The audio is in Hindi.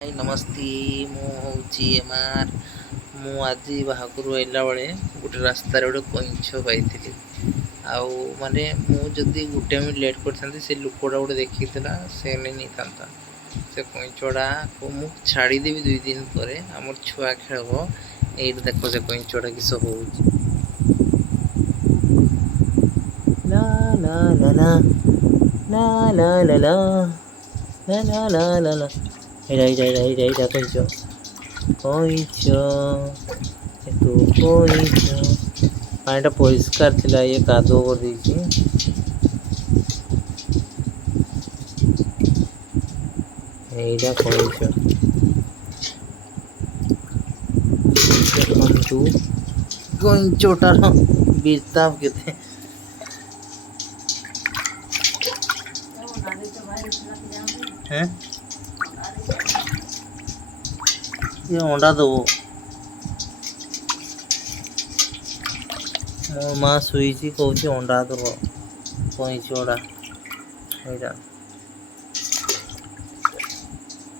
हाय नमस्ते मुझे एमआर मु आज बाहर आइला बेले गोटे रास्तार गोटे कईंछ पाई आउ माने मुझे गोटे मिनट लेट कर से लुकटा गोटे देखी से नहीं था से कईंछड़ा को मु छाड़देवी 2 दिन पर आम छुआ खेल ये देख से कईंछड़ा किस हो ला ला ला ला ला ला ला ला ला ला ला ला এইটা কইছ তু কইছ পানিটা পরিষ্কার ছিল ইয়ে কাদুଅ କରିଦେଇଛି এইটা কইছ ଦେଖନ୍ତୁ କଇଁଛଟାର ବିସ୍ତାପ କେତେ ये अंडा दबो मो माँ शुई कहूँ अंडा दब कईंछ अड़ा